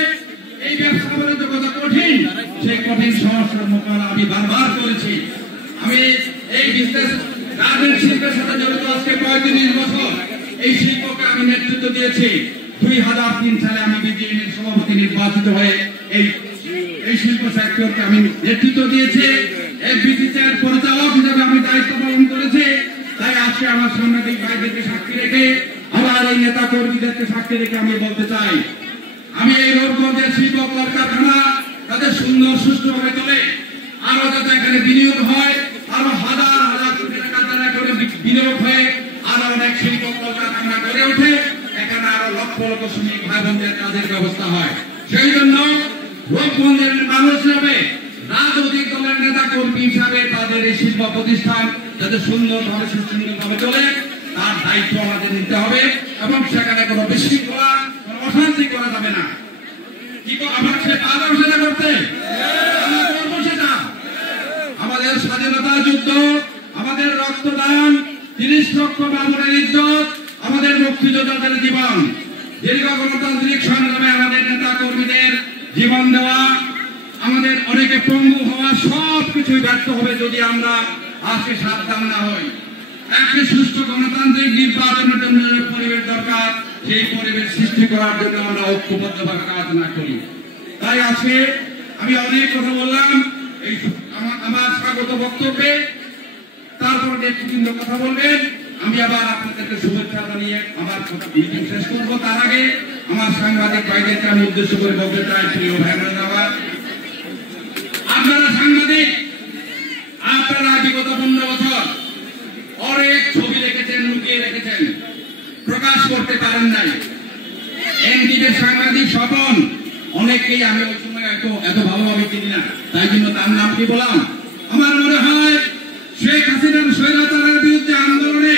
এই ব্যবসা বাণিজ্য কত কঠিন, সেই কঠিন সমস্যার মোকাবেলা আমি বারবার করেছি। আমি এই বিজনেস গার্মেন্ট শিল্পের সাথে জড়িত আজকে 35 বছর। এই শিল্পকে আমি নেতৃত্ব দিয়েছি। 2003 সালে আমি বিজিএমের সভাপতি নির্বাচিত হয়ে এই শিল্প সেক্টরকে আমি নেতৃত্ব দিয়েছি। এফবিসিসির পরিচালক হিসেবে আমি দায়িত্ব পালন করেছি। তাই আজকে আমার সাংবাদিক ভাইদেরকে সাক্ষী রেখে, আমার এই নেতা কর্মীদেরকে সাক্ষী রেখে আমি বলতে চাই, আমি এই রূপগঞ্জের শিল্প কলকারখানা তাদের সুন্দর সুষ্ঠুভাবে চলে, আরো যাতে এখানে বিনিয়োগ হয়, আরো হাজার হাজার কোটি টাকা দ্বারা করে বিনিয়োগ হয়ে আরো অনেক শিল্প কলকারখানা গড়ে ওঠে, এখানে আরো লক্ষ লক্ষ শ্রমিক ভাই বোনদের কাজের ব্যবস্থা হয়। সেই জন্য রূপগঞ্জের মানুষ হিসাবে, রাজনৈতিক দলের নেতা কর্মী হিসাবে তাদের এই শিল্প প্রতিষ্ঠান যাতে সুন্দরভাবে সুশৃঙ্খলভাবে চলে তার দায়িত্ব আমাদের নিতে হবে এবং সেখানে কোনো বিশৃঙ্খলা, কোনো অশান্তি করা যাবে না। কি আমার সে পাগল সেটা করতে সেটা আমাদের স্বাধীনতা যুদ্ধ, আমাদের রক্তদান, 30 লক্ষ বাবুরের ইজ্জত, আমাদের মুক্তিযোদ্ধাদের জীবন, দীর্ঘ গণতান্ত্রিক সংগ্রামে আমাদের নেতা কর্মীদের জীবন দেওয়া, আমাদের অনেকে পঙ্গু হওয়া, সবকিছুই ব্যর্থ হবে যদি আমরা আজকে সাবধান না হই। একটি সুষ্ঠু গণতান্ত্রিক নির্বাচনের জন্য পরিবেশ দরকার, সেই পরিবেশ সৃষ্টি করার জন্য আমরা ঐক্যবদ্ধভাবে কাজ না করি। তাই আজকে আমি অনেক কথা বললাম এই আমার স্বাগত বক্তব্যে, তারপর নেতৃবৃন্দ কথা বলবেন, আমি আবার আপনাদেরকে শুভেচ্ছা জানিয়ে আমার মিটিং শেষ করবো। তার আগে আমার সাংবাদিক ভাইদেরকে আমি উদ্দেশ্য করে বলতে চাই, প্রিয় ভাই বোনেরা, আপনারা সাংবাদিক, আপনারা বিগত 15 বছর অনেক ছবি রেখেছেন, লুকিয়ে রেখেছেন, প্রকাশ করতে পারেন নাই। এনডিবির সাংবাদিক স্বপন অনেকেই আমি ওই সময় এত ভালোভাবে চিনি না, তাই জন্য তার নামটি বললাম। আমার মনে হয় শেখ হাসিনার স্বৈরাচারের বিরুদ্ধে আন্দোলনে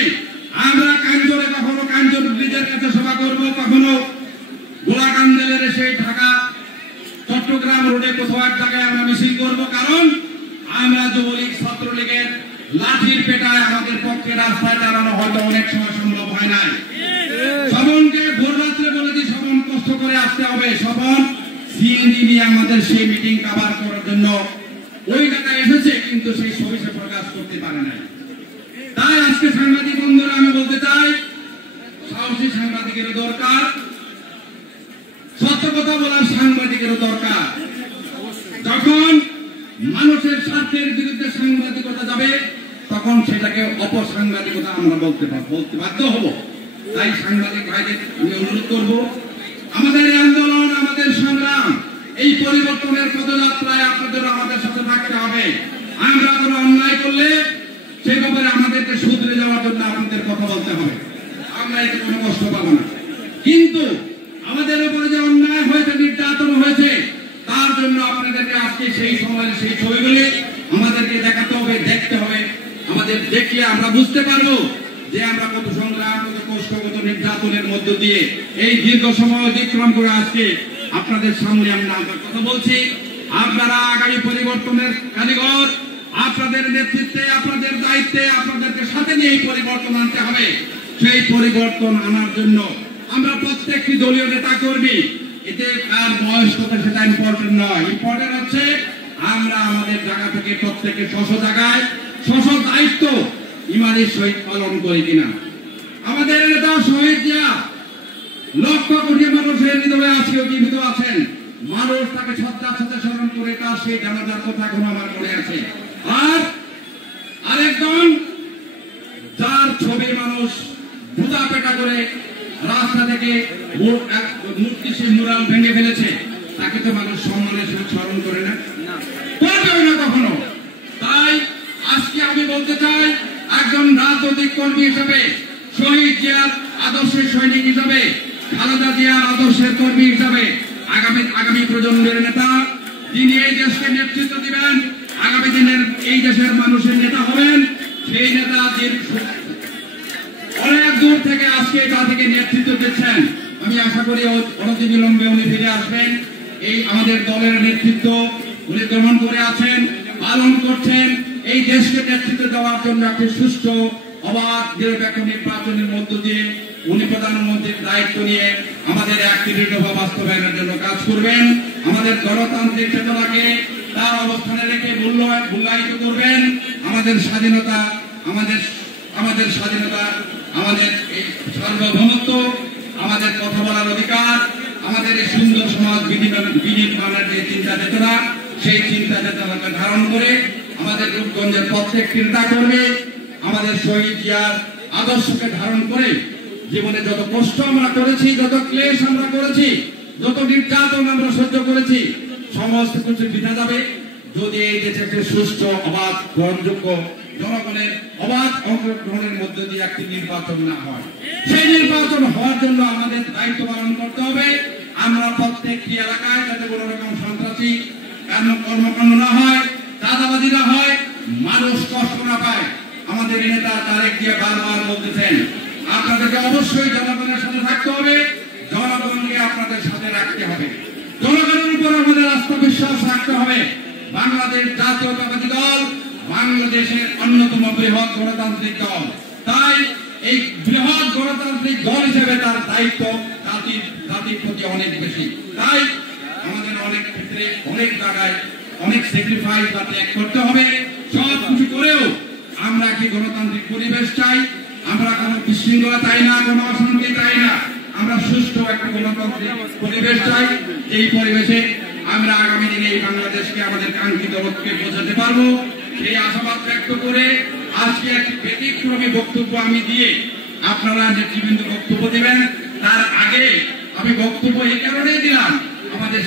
আমরা কাঞ্জরে কখনো কাঞ্জর ব্রিজের কাছে সভা করবো, কখনো গোলাকান্দেলের সেই ঢাকা চট্টগ্রাম রোডে কোথাও এক জায়গায় আমরা মিছিল করবো, কারণ আমরা যুবলীগ ছাত্রলীগের লাঠির পেটায় আমাদের পক্ষে রাস্তায় চালানো হয়তো অনেক সময় সম্ভব হয় নাই। স্বপনকে ভোর রাত্রে বলেছি স্বপন কষ্ট করে আসতে হবে, স্বপন সিএনজি নিয়ে আমাদের সেই মিটিং কভার করার জন্য ওই জায়গায় এসেছে, কিন্তু সেই ছবি সে প্রকাশ করতে পারে নাই। তাই আজকে সাংবাদিক বন্ধুরা আমি বলতে চাই, সাহসী সাংবাদিকেরও দরকার, সত্য কথা বলার সাংবাদিকেরও দরকার। যখন মানুষের স্বার্থের বিরুদ্ধে সাংবাদিকতা যাবে তখন সেটাকে অপসাংবাদিকতা আমরা বলতে বাধ্য হব। তাই সাংবাদিক ভাইদের আমি অনুরোধ করবো, আমাদের এই আন্দোলন, আমাদের সংগ্রাম, এই পরিবর্তনের পদযাত্রায় আপনাদের আমাদের সাথে থাকতে হবে। আমরা কোনো অন্যায় করলে সেই ব্যাপারে আমাদেরকে শুধরে যাওয়ার জন্য আপনাদের কথা বলতে হবে, আমরা এতে কোনো কষ্ট পাবো না। কিন্তু আমাদের উপরে যে অন্যায় হয়েছে, নির্যাতন হয়েছে, তার জন্য আপনাদেরকে আজকে সেই সময়ের সেই ছবিগুলি আমাদেরকে দেখাতে হবে, দেখতে হবে। আমাদের দেখলে আমরা বুঝতে পারবো যে আমরা কত সংগ্রাম, কত কষ্ট, কত নির্যাতনের মধ্য দিয়ে এই দীর্ঘ সময় অতিক্রম করে আজকে আপনাদের সামনে আমরা কথা বলছি। আপনারা আগামী পরিবর্তনের কারিগর, আপনাদের নেতৃত্বে, আপনাদের দায়িত্বে, আপনাদেরকে সাথে নিয়ে এই পরিবর্তন আনতে হবে। সেই পরিবর্তন আনার জন্য আমরা প্রত্যেকটি দলীয় নেতা কর্মী, এতে কার বয়স কত সেটা ইম্পর্টেন্ট নয়, ইম্পর্টেন্ট হচ্ছে আমরা আমাদের জায়গা থেকে প্রত্যেকে স্ব জায়গায় স্ব দায়িত্ব ইমানের সহিত পালন করি কিনা। আমাদের নেতা শহীদ জিয়া লক্ষ কোটি মানুষের হৃদয়ে আজকেও জীবিত আছেন, মানুষ তাকে শ্রদ্ধার সাথে স্মরণ করে তার সেই জানাজার কথা এখন আমার মনে আছে। আর আরেকজন যার ছবি মানুষ বুদা পেটা করে রাস্তা থেকে মূর্তি সে মুরাল ভেঙে ফেলেছে, তাকে তো মানুষ সম্মানের সাথে স্মরণ করে না, করবে না কখনো। তাই আজকে আমি বলতে চাই, একজন রাজনৈতিক কর্মী হিসেবে, শহীদ জিয়ার আদর্শের সৈনিক হিসাবে, খালেদা জিয়ার আদর্শের কর্মী হিসাবে, আগামী প্রজন্মের নেতা, যিনি এই দেশকে নেতৃত্ব দিবেন, আগামী দিনের এই দেশের মানুষের নেতা হবেন, সেই নেতা অনেক দূর থেকে আজকে তাদেরকে নেতৃত্ব দিচ্ছেন। আমি আশা করি অনতিবিলম্বে উনি ফিরে আসবেন। এই আমাদের দলের নেতৃত্ব উনি গ্রহণ করে আছেন, পালন করছেন। এই দেশকে নেতৃত্ব দেওয়ার জন্য একটি সুষ্ঠু, অবাধ, নিরপেক্ষ নির্বাচনের মধ্য দিয়ে উনি প্রধানমন্ত্রীর দায়িত্ব নিয়ে আমাদের একটি দৃঢ় বাস্তবায়নের জন্য কাজ করবেন। আমাদের গণতান্ত্রিক চেতনাকে তার অবস্থানে রেখে মূল্যায়িত করবেন আমাদের স্বাধীনতা, আমাদের স্বাধীনতা, আমাদের এই সার্বভৌমত্ব, আমাদের কথা বলার অধিকার, আমাদের এই সুন্দর সমাজ বিনির্মাণের যে চিন্তা চেতনা, সেই চিন্তা চেতনাকে ধারণ করে আমাদের রূপগঞ্জের প্রত্যেকটি নেতা কর্মী আমাদের শহীদ জিয়ার আদর্শকে ধারণ করে জীবনে যত কষ্ট আমরা করেছি, যত ক্লেশ আমরা করেছি, যত নির্যাতন আমরা সহ্য করেছি, সমস্ত কিছু বৃথা যাবে যদি এই দেশে একটি সুষ্ঠু, অবাধ, গ্রহণযোগ্য, জনগণের অবাধ অংশগ্রহণের মধ্য দিয়ে একটি নির্বাচন না হয়। সেই নির্বাচন হওয়ার জন্য আমাদের দায়িত্ব পালন করতে হবে। আমরা প্রত্যেকটি এলাকায় যাতে কোনো রকম সন্ত্রাসী কর্মকাণ্ড না হয়, চাঁদাবাজি না হয়, মানুষ কষ্ট না পায়। আমাদের নেতা তারেক জিয়া বারবার বলতেছেন আপনাদেরকে অবশ্যই জনগণের সাথে থাকতে হবে, জনগণকে আপনাদের সাথে রাখতে হবে, জনগণের উপর আমাদের আস্থা বিশ্বাস রাখতে হবে। বাংলাদেশ জাতীয়তাবাদী দল বাংলাদেশের অন্যতম বৃহৎ গণতান্ত্রিক দল, তাই এই বৃহৎ গণতান্ত্রিক দল হিসেবে তার দায়িত্ব জাতির প্রতি অনেক বেশি। তাই আমাদের অনেক ক্ষেত্রে, অনেক জায়গায় অনেক স্যাক্রিফাইস বা ত্যাগ করতে হবে। সব কিছু করেও আমরা একটি গণতান্ত্রিক পরিবেশ চাই, আমরা কোনো বিশৃঙ্খলা চাই না, কোনো অশান্তি চাই না, আমরা সুষ্ঠু একটা গণতান্ত্রিক পরিবেশ চাই। এই পরিবেশে আমরা আগামী দিনে এই বাংলাদেশকে আমাদের কাঙ্ক্ষিত লক্ষ্যে পৌঁছাতে পারবো, সেই আশাবাদ ব্যক্ত করে আজকে একটি ব্যতিক্রমী বক্তব্য আমি দিয়ে আপনারা নেতৃবৃন্দ বক্তব্য দিবেন। তার আগে আমি বক্তব্য এই কারণেই দিলাম, আমাদের